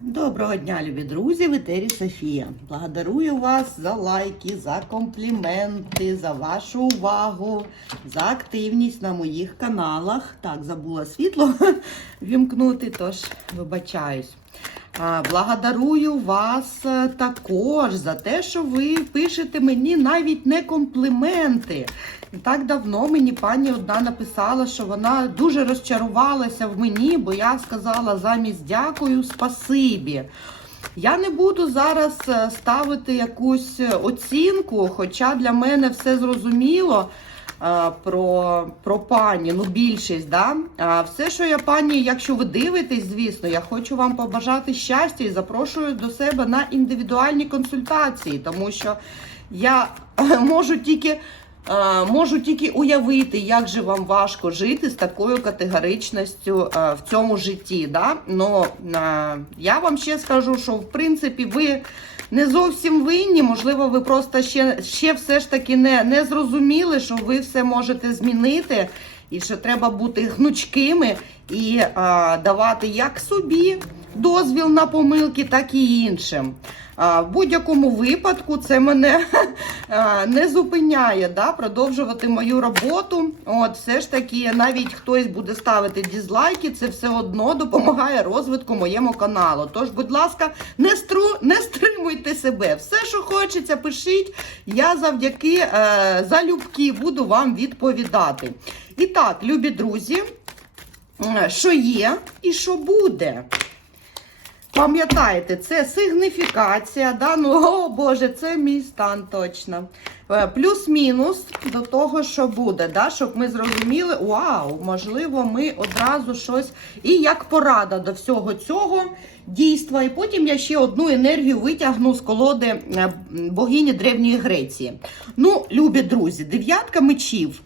Доброго дня, любі друзі! В етері Софія. Благодарую вас за лайки, за компліменти, за вашу увагу, за активність на моїх каналах. Так, забула світло вімкнути, тож вибачаюсь. Благодарую вас е, також за те, що ви пишете мені навіть не компліменти. Так давно мені пані одна написала, що вона дуже розчарувалася в мені, бо я сказала замість дякую, спасибі. Я не буду зараз е, ставити якусь оцінку, хоча для мене все зрозуміло е, про, про пані, ну більшість. Да? А все, що я пані, якщо ви дивитесь, звісно, я хочу вам побажати щастя і запрошую до себе на індивідуальні консультації, тому що я е, можу тільки. Можу тільки уявити, як же вам важко жити з такою категоричністю в цьому житті. Да? Но я вам ще скажу, що в принципі ви не зовсім винні. Можливо, ви просто ще, ще все ж таки не, не зрозуміли, що ви все можете змінити, і що треба бути гнучкими і е, давати як собі дозвіл на помилки, так і іншим. В будь-якому випадку це мене не зупиняє да, продовжувати мою роботу. От, все ж таки, навіть хтось буде ставити дізлайки, це все одно допомагає розвитку моєму каналу. Тож, будь ласка, не стру, не стримуйте себе. Все, що хочеться, пишіть. Я завдяки е, залюбки буду вам відповідати. І так, любі друзі, е, що є і що буде. Пам'ятаєте, це сигніфікація, да? ну, о Боже, це мій стан точно. Е, Плюс-мінус до того, що буде, да? щоб ми зрозуміли, вау, можливо, ми одразу щось. І як порада до всього цього дійства. І потім я ще одну енергію витягну з колоди е, богині Древньої Греції. Ну, любі друзі, дев'ятка мечів.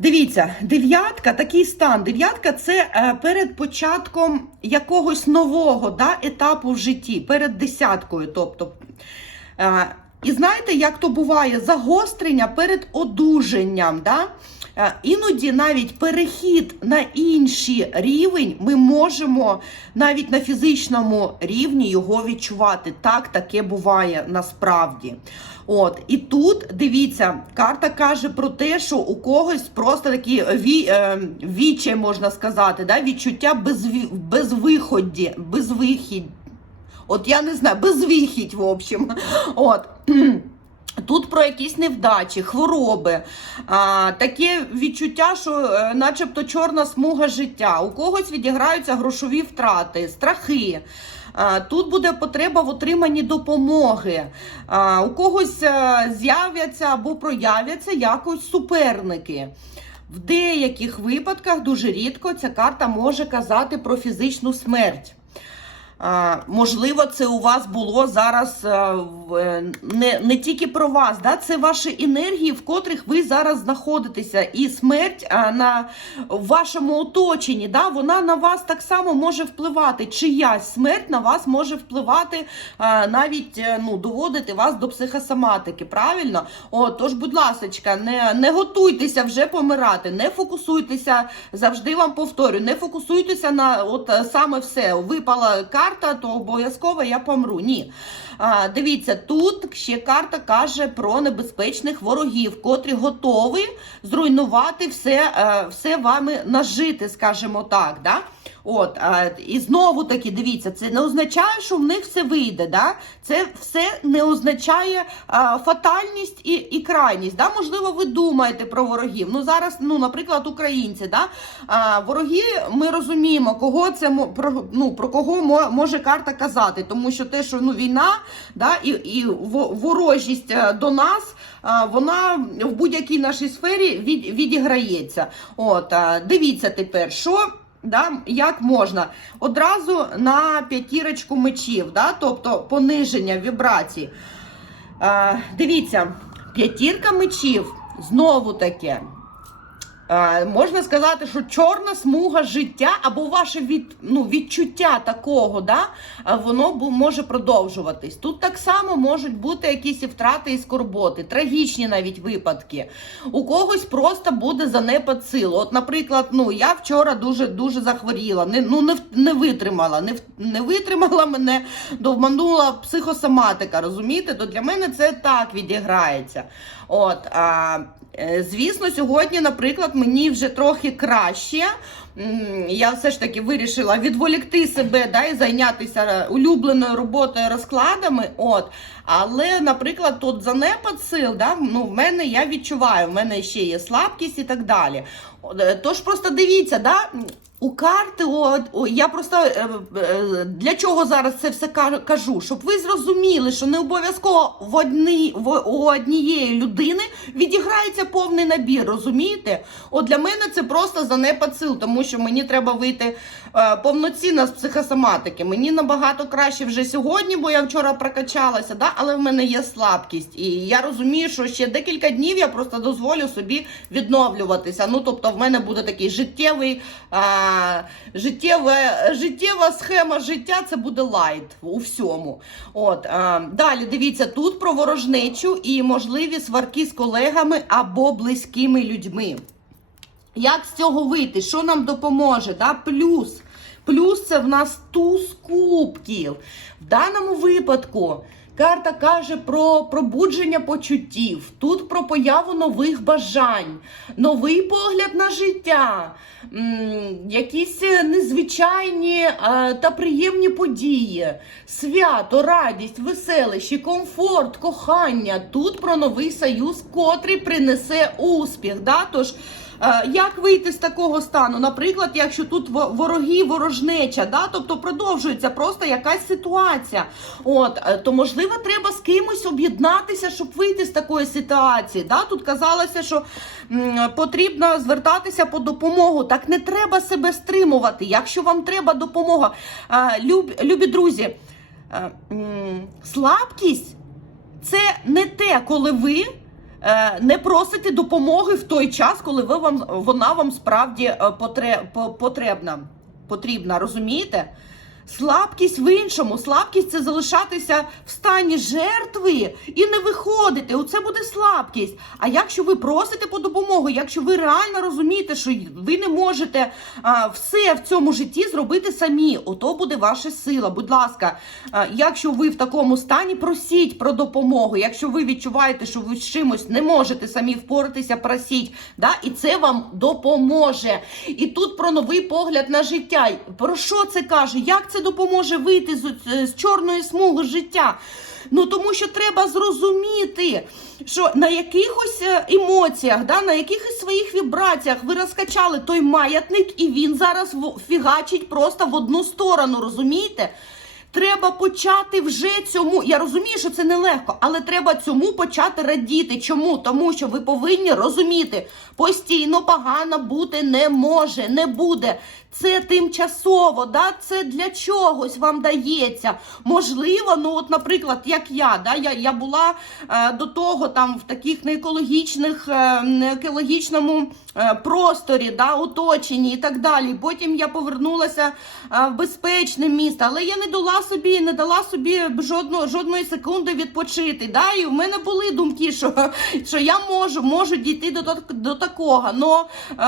Дивіться, дев'ятка, такий стан. Дев'ятка це е, перед початком якогось нового да, етапу в житті, перед десяткою. тобто. Е, і знаєте, як то буває загострення перед одужанням. Да? Е, Іноді навіть перехід на інший рівень ми можемо навіть на фізичному рівні його відчувати. Так, таке буває насправді. От і тут дивіться, карта каже про те, що у когось просто такі ві, е, віче, можна сказати, да, відчуття безві, безвиході, безвихідь. От я не знаю, безвихідь, в общем. От. Тут про якісь невдачі, хвороби, а, таке відчуття, що е, начебто чорна смуга життя. У когось відіграються грошові втрати, страхи. А, тут буде потреба в отриманні допомоги. А, у когось е, з'являться або проявляться якось суперники. В деяких випадках дуже рідко ця карта може казати про фізичну смерть. Можливо, це у вас було зараз в- е, не, не тільки про вас, да? це ваші енергії, в котрих ви зараз знаходитеся. І смерть на в вашому оточенні, да? вона на вас так само може впливати. Чиясь смерть на вас може впливати, навіть е, ну, доводити вас до психосоматики. Правильно? О, тож, будь ласка, не, не готуйтеся вже помирати, не фокусуйтеся, завжди вам повторю, не фокусуйтеся на от е, саме все. Випала карта, то обов'язково я помру. Ні. А, дивіться, тут ще карта каже про небезпечних ворогів, котрі готові зруйнувати все, е, все вами нажити, скажімо так. Да? От, а, і знову таки, дивіться, це не означає, що в них все вийде. Да? Це все не означає а, фатальність і, і крайність. Да? Можливо, ви думаєте про ворогів. Ну зараз, ну, наприклад, українці, да? а, вороги, ми розуміємо, кого це про, ну, про кого мо- може карта казати, тому що те, що ну, війна, да, і, і ворожість е, до нас. Вона в будь-якій нашій сфері від, відіграється. От, дивіться тепер, що Да, як можна? Одразу на п'ятірочку мечів, да, тобто пониження вібрацій. Е, дивіться, п'ятірка мечів знову таке. Е, можна сказати, що чорна смуга життя або ваше від, ну, відчуття такого, да, е, воно може продовжуватись. Тут так само можуть бути якісь і втрати і скорботи, трагічні навіть випадки. У когось просто буде занепад сил. От, наприклад, ну я вчора дуже дуже захворіла, не ну не не витримала, не не витримала мене, довманула психосоматика. Розумієте? То для мене це так відіграється. От а, звісно, сьогодні, наприклад, мені вже трохи краще. Я все ж таки вирішила відволікти себе да, і зайнятися улюбленою роботою розкладами. От. Але, наприклад, тут занепад сил, да, ну, в мене я відчуваю, в мене ще є слабкість і так далі. Е, Тож просто дивіться, да, у карти, о, я просто е, е, для чого зараз це все кажу? Щоб ви зрозуміли, що не обов'язково в одній, в, у однієї людини відіграється повний набір, розумієте? От для мене це просто занепад сил, тому що мені треба вийти е, повноцінно з психосоматики. Мені набагато краще вже сьогодні, бо я вчора прокачалася, да? але в мене є слабкість. І я розумію, що ще декілька днів я просто дозволю собі відновлюватися. Ну, тобто, в мене буде такий життєвий, а, життєве, життєва схема життя, це буде лайт у всьому. От, а, далі дивіться, тут про ворожнечу і можливі сварки з колегами або близькими людьми. Як з цього вийти? Що нам допоможе? Да? Плюс. Плюс це в нас туз кубків. В даному випадку карта каже про пробудження почуттів. Тут про появу нових бажань, новий погляд на життя, якісь е, незвичайні е, та приємні події, свято, радість, веселищі, комфорт, кохання. Тут про новий союз, котрий принесе успіх. Да? Тож Як вийти з такого стану? Наприклад, якщо тут вороги, ворожнеча, да? тобто продовжується просто якась ситуація. От, е, то можливо, треба з кимось об'єднатися, щоб вийти з такої ситуації. Да? Тут казалося, що потрібно звертатися по допомогу. Так не треба себе стримувати. Якщо вам треба допомога, Е, люб, любі друзі, е, слабкість це не те, коли ви е, не просите допомоги в той час, коли ви вам вона вам справді е, потрібна. Потрібна, розумієте? Слабкість в іншому. Слабкість це залишатися в стані жертви і не виходити. Оце буде слабкість. А якщо ви просите по допомогу, якщо ви реально розумієте, що ви не можете а, все в цьому житті зробити самі, ото буде ваша сила. Будь ласка, а, якщо ви в такому стані, просіть про допомогу. Якщо ви відчуваєте, що ви з чимось не можете самі впоратися, просіть. Да? І це вам допоможе. І тут про новий погляд на життя. Про що це каже? Як це допоможе вийти з, з чорної смуги життя? Ну тому що треба зрозуміти, що на якихось е, емоціях, да, на якихось своїх вібраціях ви розкачали той маятник, і він зараз фігачить просто в одну сторону, розумієте? Треба почати вже цьому. Я розумію, що це нелегко, але треба цьому почати радіти. Чому? Тому що ви повинні розуміти, постійно погано бути не може, не буде. Це тимчасово, да? це для чогось вам дається. Можливо, ну от, наприклад, як я, да? я, я була е, до того там в таких неекологічних, е, неекологічному е, просторі, да, оточенні і так далі. Потім я повернулася е, в безпечне місто, але я не дала собі, не дала собі жодного, жодної секунди відпочити. Да? І в мене були думки, що, що я можу, можу дійти до, до такого. Но е,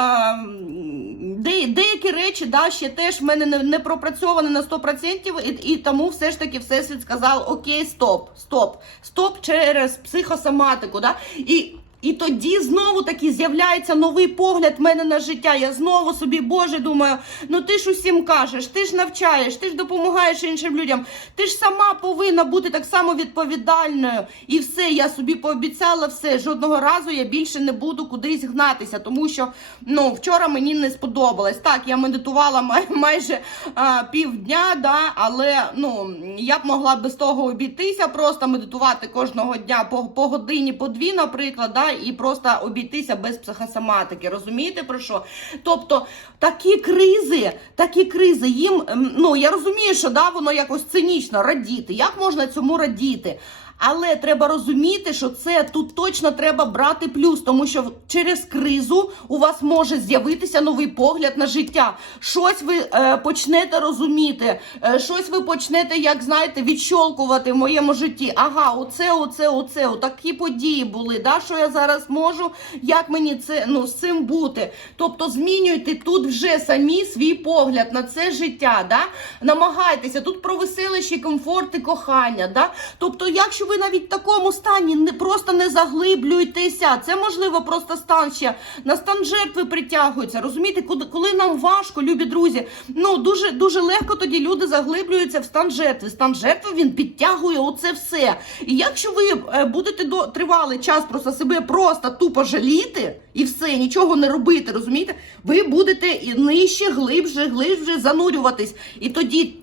деякі речі да, ще теж в мене не, не пропрацьовані на 100%, і, і тому все ж таки Всесвіт сказав: Окей, стоп, стоп, стоп через психосоматику. Да? І і тоді знову таки з'являється новий погляд в мене на життя. Я знову собі, Боже, думаю, ну ти ж усім кажеш, ти ж навчаєш, ти ж допомагаєш іншим людям. Ти ж сама повинна бути так само відповідальною. І все, я собі пообіцяла все. Жодного разу я більше не буду кудись гнатися, тому що ну вчора мені не сподобалось. Так, я медитувала май, майже а, півдня, да, але ну я б могла без того обійтися, просто медитувати кожного дня по, по годині, по дві, наприклад, да, і просто обійтися без психосоматики. Розумієте про що? Тобто такі кризи, такі кризи, їм ем, ну я розумію, що да, воно якось цинічно радіти. Як можна цьому радіти? Але треба розуміти, що це тут точно треба брати плюс, тому що через кризу у вас може з'явитися новий погляд на життя. Щось ви е, почнете розуміти, е, щось ви почнете, як знаєте, відщолкувати в моєму житті. Ага, оце, оце, оце, такі події були. Да, що я зараз можу, як мені це ну з цим бути? Тобто змінюйте тут вже самі свій погляд на це життя. Да? Намагайтеся тут про веселище, комфорт і кохання. Да? Тобто, якщо ви навіть в такому стані не просто не заглиблюйтеся, це можливо просто стан ще на стан жертви притягується. Розумієте, коли, нам важко, любі друзі, ну дуже дуже легко тоді люди заглиблюються в стан жертви. Стан жертви він підтягує оце все. І якщо ви е, будете до тривалий час просто себе просто тупо жаліти і все, нічого не робити, розумієте, ви будете і нижче, глибше, глибше занурюватись. І тоді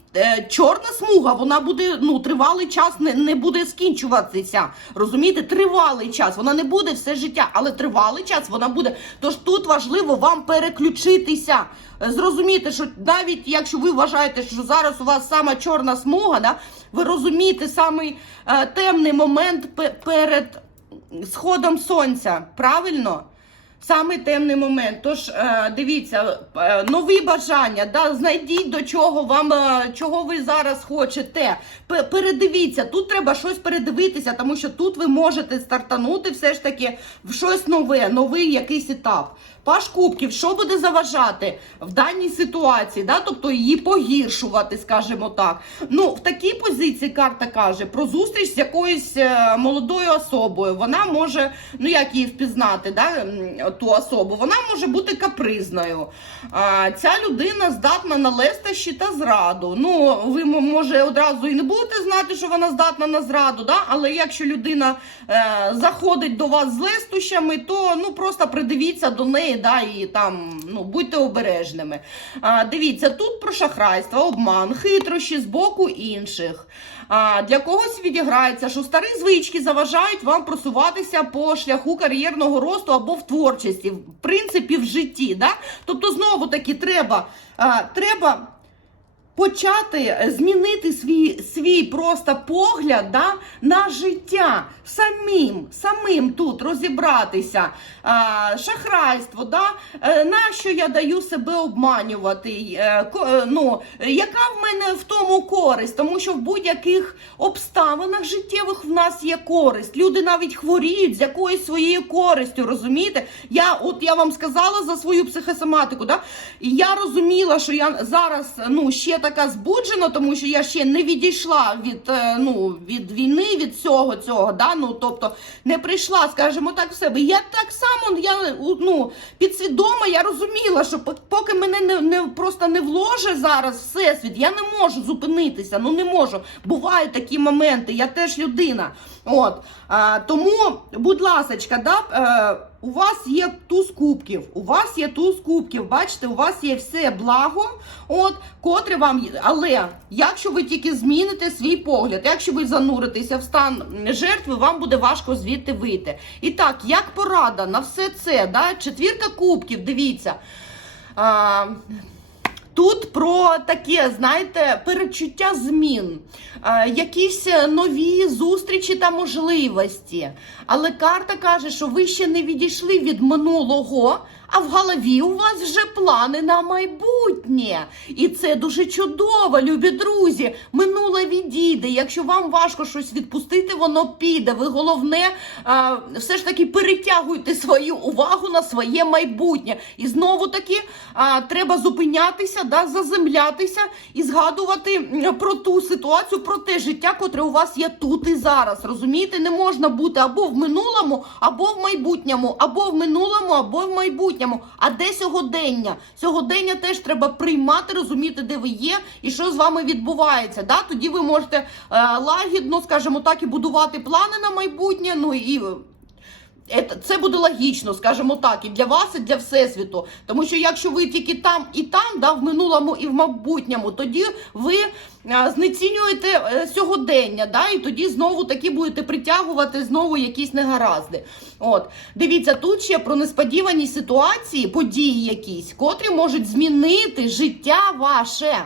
чорна смуга, вона буде ну тривалий час, не, не буде скінчуватися. Розумієте, тривалий час. Вона не буде все життя, але тривалий час вона буде. Тож тут важливо вам переключитися. Е, Зрозуміти, що навіть якщо ви вважаєте, що зараз у вас сама чорна смуга, да, ви розумієте самий е, темний момент пе- перед сходом сонця. Правильно? Саме темний момент. Тож е, дивіться, е, нові бажання, да, знайдіть до чого вам, е, чого ви зараз хочете. Передивіться, тут треба щось передивитися, тому що тут ви можете стартанути все ж таки в щось нове, новий якийсь етап. Паш кубків, що буде заважати в даній ситуації, да? тобто її погіршувати, скажімо так. Ну, в такій позиції карта каже про зустріч з якоюсь е, молодою особою. Вона може, ну як її впізнати, да? ту особу, вона може бути капризною. А, ця людина здатна на лестощі та зраду. Ну, ви може одразу і не будете знати, що вона здатна на зраду, да? але якщо людина е, заходить до вас з лестощами, то ну просто придивіться до неї, да, і там ну будьте обережними. А, дивіться, тут про шахрайство, обман, хитрощі з боку інших. А, для когось відіграється, що старі звички заважають вам просуватися по шляху кар'єрного росту або в творчості, в принципі, в житті. Да? Тобто, знову таки, треба, а, треба почати е, змінити свій, свій просто погляд да, на життя самим, самим тут розібратися. А, шахрайство, да, е, нащо я даю себе обманювати? Е, ну, яка в мене в тому користь? Тому що в будь-яких обставинах життєвих в нас є користь. Люди навіть хворіють з якоюсь своєю користю, розумієте? Я, от я вам сказала за свою психосоматику, да? я розуміла, що я зараз ну, ще така збуджена, тому що я ще не відійшла від, е, ну, від війни, від всього цього. Да? Ну, тобто не прийшла, скажімо так, в себе. Я так само я, ну, підсвідомо я розуміла, що по- поки мене не, не просто не вложить зараз всесвіт, я не можу зупинитися. Ну не можу. Бувають такі моменти, я теж людина. От а, тому, будь ласочка, да, е, у вас є туз кубків, у вас є туз кубків, бачите, у вас є все благо, от, котре вам. Але якщо ви тільки зміните свій погляд, якщо ви зануритеся в стан жертви, вам буде важко звідти вийти. І так, як порада на все це, да, четвірка кубків, дивіться. А, Тут про таке, знаєте, перечуття змін, е, якісь нові зустрічі та можливості. Але карта каже, що ви ще не відійшли від минулого, а в голові у вас вже плани на майбутнє. І це дуже чудово, любі друзі. Минуле відійде. Якщо вам важко щось відпустити, воно піде. Ви головне, е, все ж таки перетягуйте свою увагу на своє майбутнє. І знову таки а, треба зупинятися, да, заземлятися і згадувати про ту ситуацію, про те життя, котре у вас є тут і зараз. Розумієте, не можна бути або в минулому, або в майбутньому, або в минулому, або в майбутньому. А де сьогодення? Сьогодення теж треба приймати, розуміти, де ви є і що з вами відбувається. Да? Тоді ви можете е, лагідно, скажімо так, і будувати плани на майбутнє. Ну і Це буде логічно, скажімо так, і для вас, і для всесвіту. Тому що якщо ви тільки там і там, да, в минулому і в майбутньому, тоді ви знецінюєте е, сьогодення, да, і тоді знову таки будете притягувати знову якісь негаразди. От дивіться, тут ще про несподівані ситуації, події якісь, котрі можуть змінити життя ваше.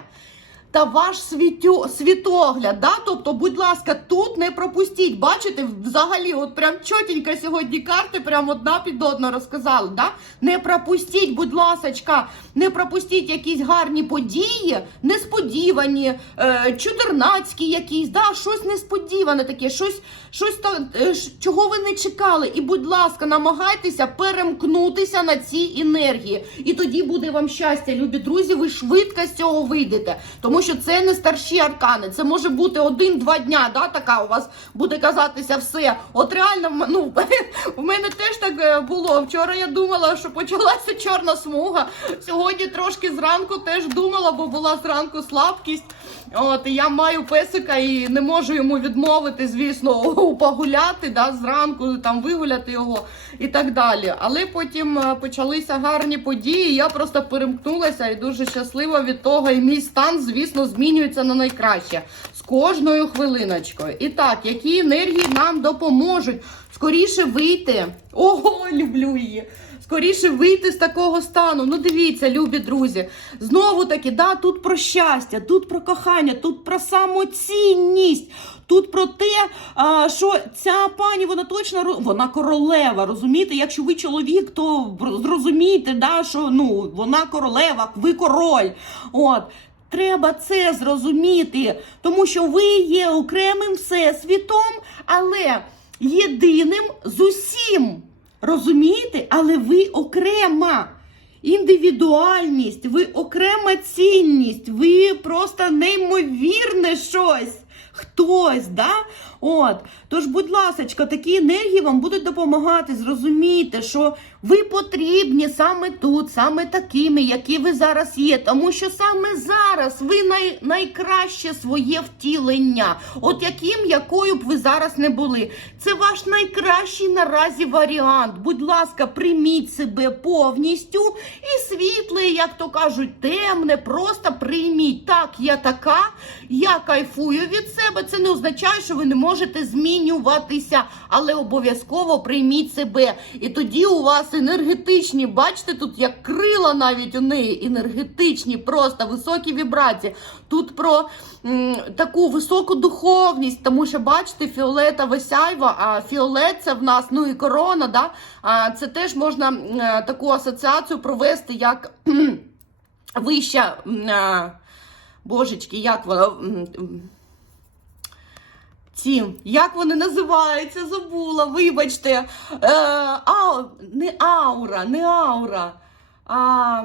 Та ваш світю, світогляд. Да? Тобто, будь ласка, тут не пропустіть. Бачите, взагалі, от прям чотенько сьогодні карти, прям одна під одну розказали. Да? Не пропустіть, будь ласочка, не пропустіть якісь гарні події, несподівані, е, чудернацькі якісь, да? щось несподіване таке, щось, щось та, е, чого ви не чекали. І, будь ласка, намагайтеся перемкнутися на ці енергії. І тоді буде вам щастя, любі друзі. Ви швидко з цього вийдете. Тому що це не старші аркани. Це може бути один-два дня. Да, така у вас буде казатися все. От реально, ну в мене теж так е, було. Вчора я думала, що почалася чорна смуга. Сьогодні трошки зранку теж думала, бо була зранку слабкість. От я маю песика і не можу йому відмовити, звісно, погуляти да, зранку, там вигуляти його і так далі. Але потім е, почалися гарні події. Я просто перемкнулася і дуже щаслива від того. І мій стан, звісно, змінюється на найкраще з кожною хвилиночкою. І так, які енергії нам допоможуть скоріше вийти. Ого, люблю її. Скоріше вийти з такого стану. Ну, дивіться, любі друзі. Знову таки, да, тут про щастя, тут про кохання, тут про самоцінність. Тут про те, що ця пані, вона точно вона королева. Розумієте? Якщо ви чоловік, то зрозумійте, да, що ну вона королева, ви король. От. Треба це зрозуміти, тому що ви є окремим всесвітом, але єдиним з усім. Розумієте? Але ви окрема індивідуальність, ви окрема цінність, ви просто неймовірне щось. Хтось, да? От. Тож, будь ласка, такі енергії вам будуть допомагати зрозуміти, що ви потрібні саме тут, саме такими, які ви зараз є. Тому що саме зараз ви най, найкраще своє втілення, от яким, якою б ви зараз не були. Це ваш найкращий наразі варіант. Будь ласка, прийміть себе повністю і світле, як то кажуть, темне, просто прийміть. Так, я така, я кайфую від себе. Це не означає, що ви не можете змінюватися, але обов'язково прийміть себе. І тоді у вас енергетичні, бачите, тут як крила навіть у неї енергетичні, просто високі вібрації. Тут про м, таку високу духовність, тому що бачите, фіолетове сяйво, а фіолет це в нас, ну і корона, да? а це теж можна м, е, таку асоціацію провести як вища. а, Божечки, як воно. Ці, як вони називаються, забула, вибачте. Е, а, не аура, не аура. А,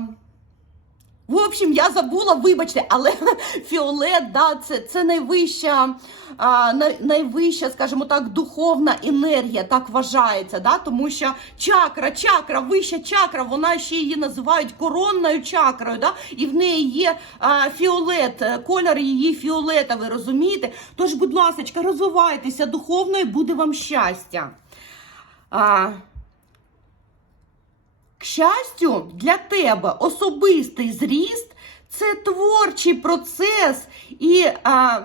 в общем, я забула, вибачте, але фіолет, да, це, це найвища, а, най, найвища, скажімо так, духовна енергія, так вважається, да, тому що чакра, чакра, вища чакра, вона ще її називають коронною чакрою, да, і в неї є а, фіолет, е, колір її фіолетовий, розумієте? Тож, будь ласка, розвивайтеся духовно і буде вам щастя. А, к щастю, для тебе особистий зріст це творчий процес і а,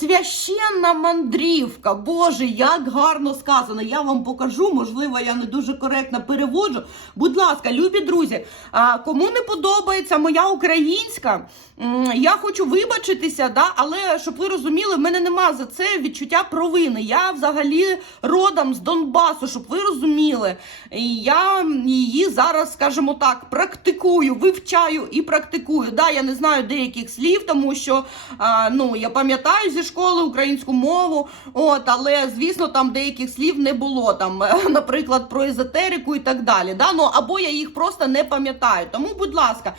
священна мандрівка. Боже, як гарно сказано. Я вам покажу, можливо, я не дуже коректно переводжу. Будь ласка, любі друзі, кому не подобається моя українська, я хочу вибачитися, да, але щоб ви розуміли, в мене нема за це відчуття провини. Я взагалі родом з Донбасу, щоб ви розуміли. Я її зараз, скажімо так, практикую, вивчаю і практикую. Да, я не знаю деяких слів, тому що ну, я пам'ятаю зі школи українську мову, от, але звісно, там деяких слів не було. Там, е, наприклад, про езотерику і так далі. Да? Ну, або я їх просто не пам'ятаю. Тому, будь ласка,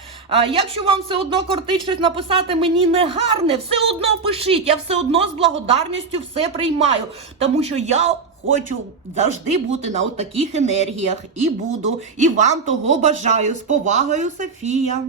якщо вам все одно кортить щось написати мені негарне, все одно пишіть. Я все одно з благодарністю все приймаю, тому що я. Хочу завжди бути на таких енергіях і буду. І вам того бажаю з повагою, Софія.